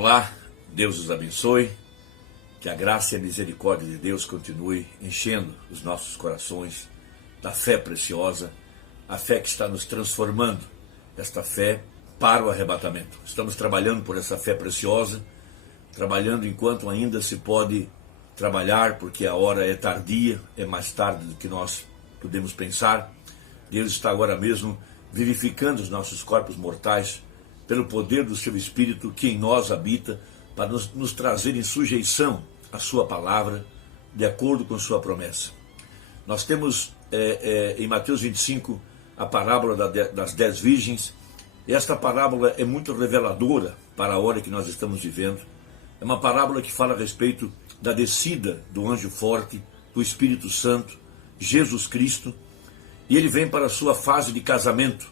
Olá, Deus os abençoe, que a graça e a misericórdia de Deus continue enchendo os nossos corações da fé preciosa, a fé que está nos transformando, esta fé para o arrebatamento. Estamos trabalhando por essa fé preciosa, trabalhando enquanto ainda se pode trabalhar, porque a hora é tardia, é mais tarde do que nós podemos pensar. Deus está agora mesmo vivificando os nossos corpos mortais pelo poder do seu Espírito que em nós habita, para nos trazer em sujeição à sua palavra, de acordo com sua promessa. Nós temos em Mateus 25 a parábola das 10 virgens, e esta parábola é muito reveladora para a hora que nós estamos vivendo. É uma parábola que fala a respeito da descida do anjo forte, do Espírito Santo, Jesus Cristo, e ele vem para a sua fase de casamento,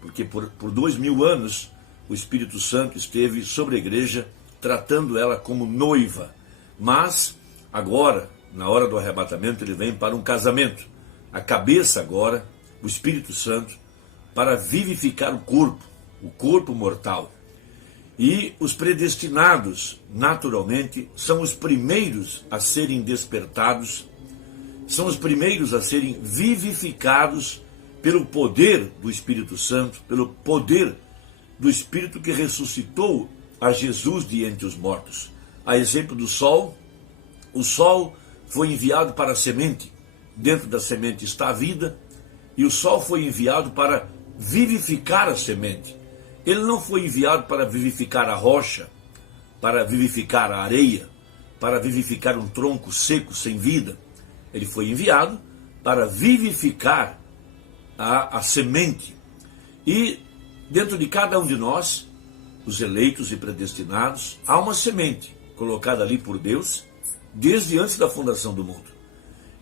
porque por 2000 anos o Espírito Santo esteve sobre a igreja, tratando ela como noiva. Mas agora, na hora do arrebatamento, ele vem para um casamento. A cabeça agora, o Espírito Santo, para vivificar o corpo mortal. E os predestinados, naturalmente, são os primeiros a serem despertados, são os primeiros a serem vivificados pelo poder do Espírito Santo, pelo poder do Espírito que ressuscitou a Jesus de entre os mortos. A exemplo do sol, o sol foi enviado para a semente, dentro da semente está a vida, e o sol foi enviado para vivificar a semente. Ele não foi enviado para vivificar a rocha, para vivificar a areia, para vivificar um tronco seco sem vida. Ele foi enviado para vivificar a semente. E dentro de cada um de nós, os eleitos e predestinados, há uma semente colocada ali por Deus desde antes da fundação do mundo.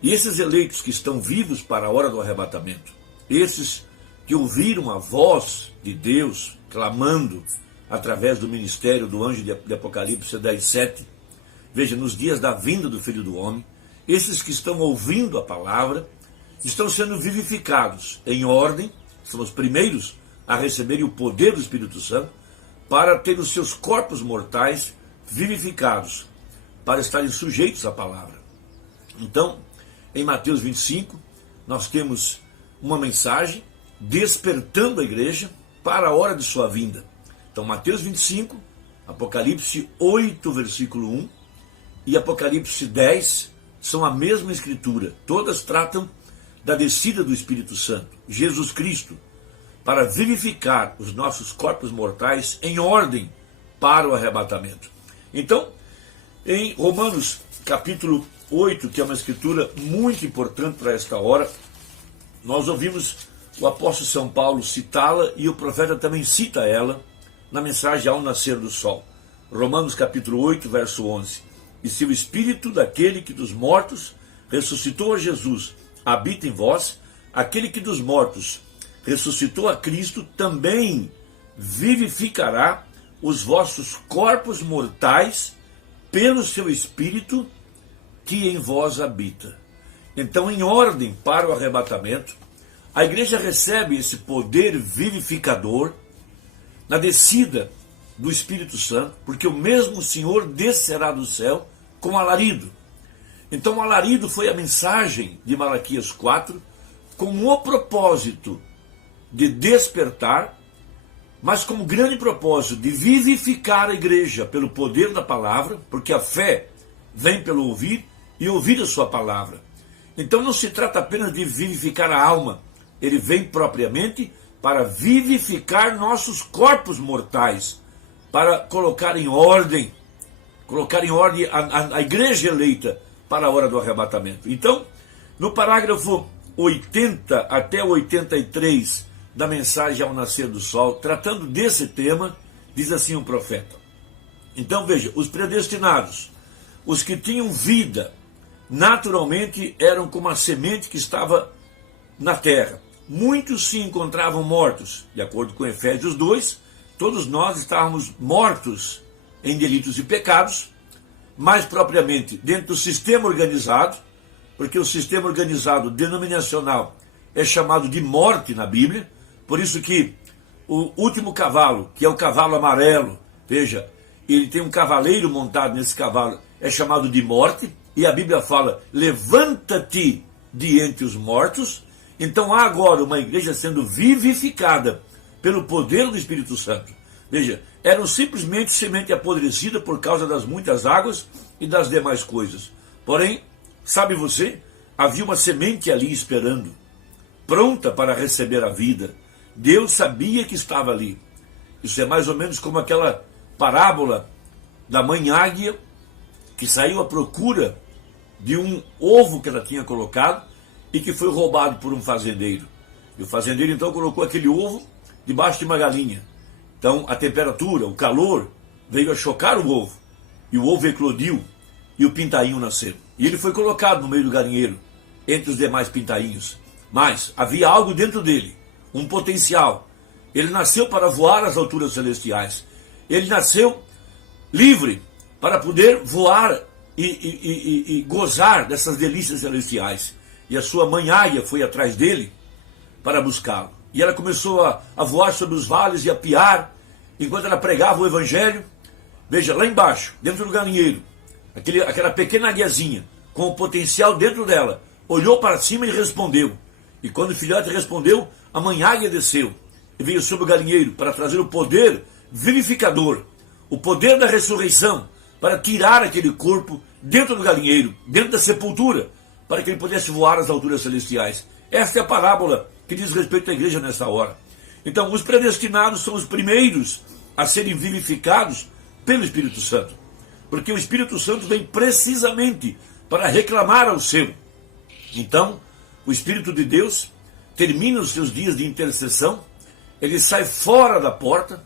E esses eleitos que estão vivos para a hora do arrebatamento, esses que ouviram a voz de Deus clamando através do ministério do anjo de Apocalipse 10:7, veja, nos dias da vinda do Filho do Homem, esses que estão ouvindo a palavra estão sendo vivificados em ordem, são os primeiros a receberem o poder do Espírito Santo, para ter os seus corpos mortais vivificados, para estarem sujeitos à palavra. Então, em Mateus 25, nós temos uma mensagem despertando a igreja para a hora de sua vinda. Então, Mateus 25, Apocalipse 8, versículo 1, e Apocalipse 10 são a mesma escritura. Todas tratam da descida do Espírito Santo, Jesus Cristo, para vivificar os nossos corpos mortais em ordem para o arrebatamento. Então, em Romanos capítulo 8, que é uma escritura muito importante para esta hora, nós ouvimos o apóstolo São Paulo citá-la e o profeta também cita ela na mensagem ao nascer do sol. Romanos capítulo 8, verso 11. E se o Espírito daquele que dos mortos ressuscitou a Jesus habita em vós, aquele que dos mortos ressuscitou a Cristo também vivificará os vossos corpos mortais pelo seu Espírito que em vós habita. Então, em ordem para o arrebatamento, a igreja recebe esse poder vivificador na descida do Espírito Santo, porque o mesmo Senhor descerá do céu com alarido. Então, o alarido foi a mensagem de Malaquias 4, com o propósito de despertar, mas com o grande propósito de vivificar a igreja pelo poder da palavra, porque a fé vem pelo ouvir e ouvir a sua palavra. Então não se trata apenas de vivificar a alma, ele vem propriamente para vivificar nossos corpos mortais, para colocar em ordem a igreja eleita para a hora do arrebatamento. Então, no parágrafo 80 até 83 da mensagem ao nascer do sol, tratando desse tema, diz assim o profeta. Então veja, os predestinados, os que tinham vida, naturalmente eram como a semente que estava na terra. Muitos se encontravam mortos, de acordo com Efésios 2, todos nós estávamos mortos em delitos e pecados, mais propriamente dentro do sistema organizado, porque o sistema organizado denominacional é chamado de morte na Bíblia. Por isso que o último cavalo, que é o cavalo amarelo, veja, ele tem um cavaleiro montado nesse cavalo, é chamado de morte, e a Bíblia fala, levanta-te de entre os mortos. Então há agora uma igreja sendo vivificada pelo poder do Espírito Santo. Veja, eram simplesmente semente apodrecida por causa das muitas águas e das demais coisas. Porém, sabe você, havia uma semente ali esperando, pronta para receber a vida. Deus sabia que estava ali. Isso é mais ou menos como aquela parábola da mãe águia que saiu à procura de um ovo que ela tinha colocado e que foi roubado por um fazendeiro. E o fazendeiro então colocou aquele ovo debaixo de uma galinha. Então a temperatura, o calor veio a chocar o ovo. E o ovo eclodiu e o pintainho nasceu. E ele foi colocado no meio do galinheiro, entre os demais pintainhos. Mas havia algo dentro dele, um potencial. Ele nasceu para voar às alturas celestiais. Ele nasceu livre para poder voar e gozar dessas delícias celestiais. E a sua mãe águia foi atrás dele para buscá-lo. E ela começou a voar sobre os vales e a piar, enquanto ela pregava o evangelho. Veja, lá embaixo, dentro do galinheiro, aquela pequena águiazinha, com o potencial dentro dela, olhou para cima e respondeu. E quando o filhote respondeu, a mãe águia desceu e veio sobre o galinheiro para trazer o poder vivificador, o poder da ressurreição, para tirar aquele corpo dentro do galinheiro, dentro da sepultura, para que ele pudesse voar às alturas celestiais. Esta é a parábola que diz respeito à igreja nessa hora. Então, os predestinados são os primeiros a serem vivificados pelo Espírito Santo, porque o Espírito Santo vem precisamente para reclamar ao seu. Então, o Espírito de Deus termina os seus dias de intercessão, ele sai fora da porta.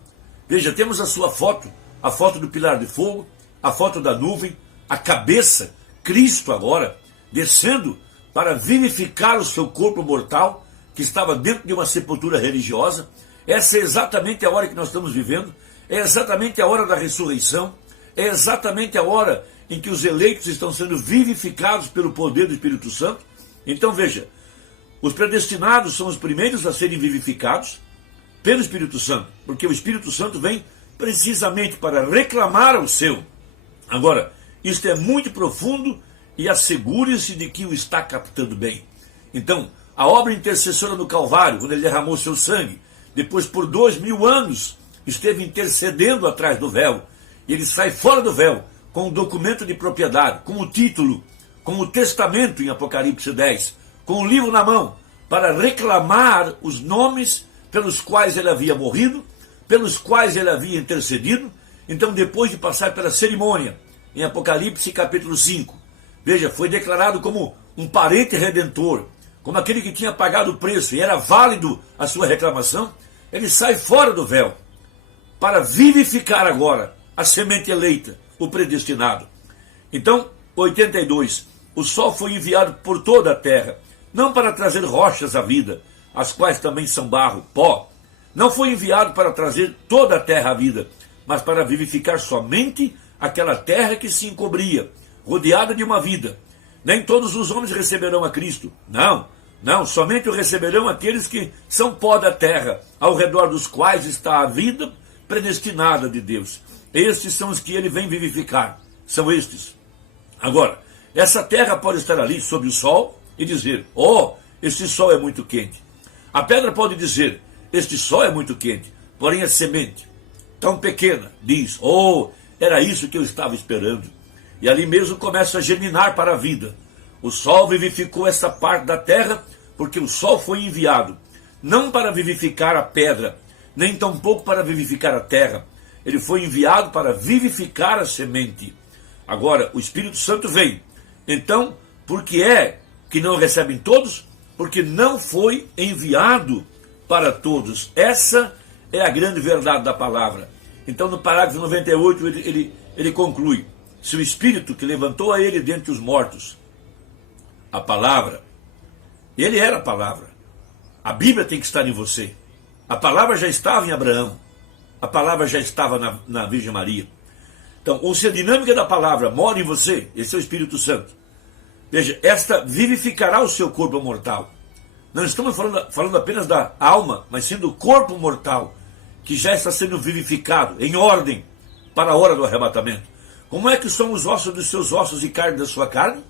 Veja, temos a sua foto, a foto do pilar de fogo, a foto da nuvem, a cabeça, Cristo agora, descendo para vivificar o seu corpo mortal, que estava dentro de uma sepultura religiosa. Essa é exatamente a hora que nós estamos vivendo, é exatamente a hora da ressurreição, é exatamente a hora em que os eleitos estão sendo vivificados pelo poder do Espírito Santo. Então veja, os predestinados são os primeiros a serem vivificados pelo Espírito Santo, porque o Espírito Santo vem precisamente para reclamar ao seu. Agora, isto é muito profundo e assegure-se de que o está captando bem. Então, a obra intercessora no Calvário, quando ele derramou seu sangue, depois por 2000 anos esteve intercedendo atrás do véu, e ele sai fora do véu com o documento de propriedade, com o título, com o testamento em Apocalipse 10, com o livro na mão, para reclamar os nomes pelos quais ele havia morrido, pelos quais ele havia intercedido. Então, depois de passar pela cerimônia, em Apocalipse capítulo 5, veja, foi declarado como um parente redentor, como aquele que tinha pagado o preço, e era válido a sua reclamação. Ele sai fora do véu, para vivificar agora a semente eleita, o predestinado. Então, 82, o sol foi enviado por toda a terra, não para trazer rochas à vida, as quais também são barro, pó. Não foi enviado para trazer toda a terra à vida, mas para vivificar somente aquela terra que se encobria, rodeada de uma vida. Nem todos os homens receberão a Cristo. Não, somente o receberão aqueles que são pó da terra, ao redor dos quais está a vida predestinada de Deus. Estes são os que ele vem vivificar, são estes. Agora, essa terra pode estar ali sob o sol e dizer, este sol é muito quente. A pedra pode dizer, este sol é muito quente, porém a semente, tão pequena, diz, era isso que eu estava esperando. E ali mesmo começa a germinar para a vida. O sol vivificou essa parte da terra, porque o sol foi enviado, não para vivificar a pedra, nem tampouco para vivificar a terra. Ele foi enviado para vivificar a semente. Agora, o Espírito Santo vem. Então, por que é que não recebem todos? Porque não foi enviado para todos. Essa é a grande verdade da palavra. Então, no parágrafo 98, ele conclui, se o Espírito que levantou a ele dentre os mortos, a palavra, ele era a palavra. A Bíblia tem que estar em você. A palavra já estava em Abraão. A palavra já estava na Virgem Maria. Então, ou se a dinâmica da palavra mora em você, esse é o Espírito Santo. Veja, esta vivificará o seu corpo mortal. Não estamos falando apenas da alma, mas sim do corpo mortal, que já está sendo vivificado, em ordem, para a hora do arrebatamento. Como é que somos ossos dos seus ossos e carne da sua carne?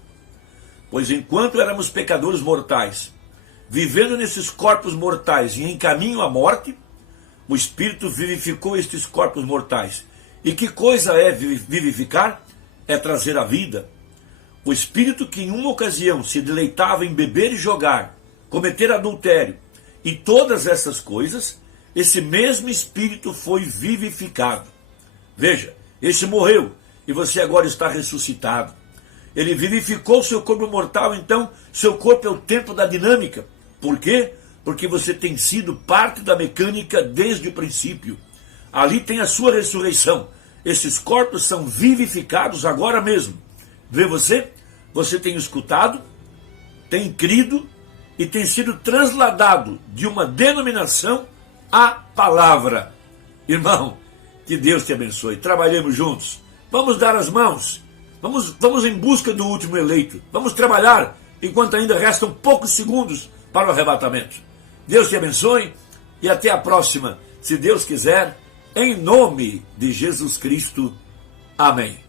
Pois enquanto éramos pecadores mortais, vivendo nesses corpos mortais e em caminho à morte, o Espírito vivificou estes corpos mortais. E que coisa é vivificar? É trazer a vida. O Espírito que em uma ocasião se deleitava em beber e jogar, cometer adultério e todas essas coisas, esse mesmo Espírito foi vivificado. Veja, esse morreu e você agora está ressuscitado. Ele vivificou seu corpo mortal, então seu corpo é o templo da dinâmica. Por quê? Porque você tem sido parte da mecânica desde o princípio. Ali tem a sua ressurreição. Esses corpos são vivificados agora mesmo. Vê você? Você tem escutado, tem crido e tem sido trasladado de uma denominação à palavra. Irmão, que Deus te abençoe. Trabalhemos juntos. Vamos dar as mãos. Vamos em busca do último eleito. Vamos trabalhar enquanto ainda restam poucos segundos para o arrebatamento. Deus te abençoe e até a próxima, se Deus quiser, em nome de Jesus Cristo. Amém.